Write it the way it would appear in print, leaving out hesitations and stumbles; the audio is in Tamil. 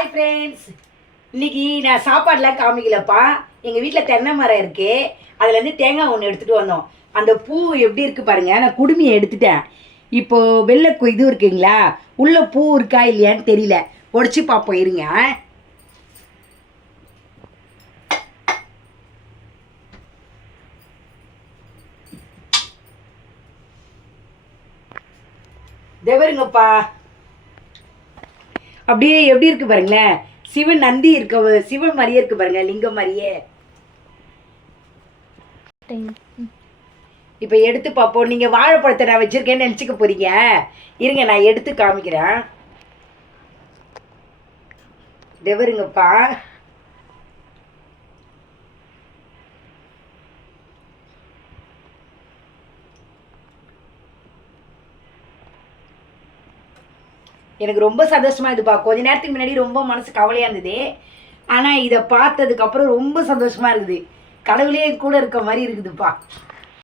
ஹாய் ஃப்ரெண்ட்ஸ், இன்னைக்கு நான் சாப்பாடுலாம் காமிக்கலப்பா. எங்கள் வீட்டில் தென்னை மரம் இருக்கு. அதுலேருந்து தேங்காய் ஒன்று எடுத்துகிட்டு வந்தோம். அந்த பூ எப்படி இருக்குது பாருங்க. நான் குடுமையை எடுத்துட்டேன். இப்போது வெள்ளை இது இருக்குங்களா, உள்ள பூ இருக்கா இல்லையான்னு தெரியல. உடச்சி பார்ப்போம் இருங்க. தேவருங்கப்பா, அப்படியே எப்படி இருக்கு பாருங்களேன். சிவன் நந்தி இருக்க, சிவன் மாதிரியே இருக்கு பாருங்க, லிங்கம் மாதிரியே. இப்போ எடுத்து பார்ப்போம். நீங்கள் வாழைப்பழத்தை நான் வச்சிருக்கேன்னு நினச்சிக்க போறீங்க. இருங்க, நான் எடுத்து காமிக்கிறேன். தேவருங்கப்பா, எனக்கு ரொம்ப சந்தோஷமா இதுப்பா. கொஞ்ச நேரத்துக்கு முன்னாடி ரொம்ப மனசு கவலையாக இருந்தது. ஆனால் இதை பார்த்ததுக்கப்புறம் ரொம்ப சந்தோஷமா இருக்குது. கடவுளே கூட இருக்க மாதிரி இருக்குதுப்பா.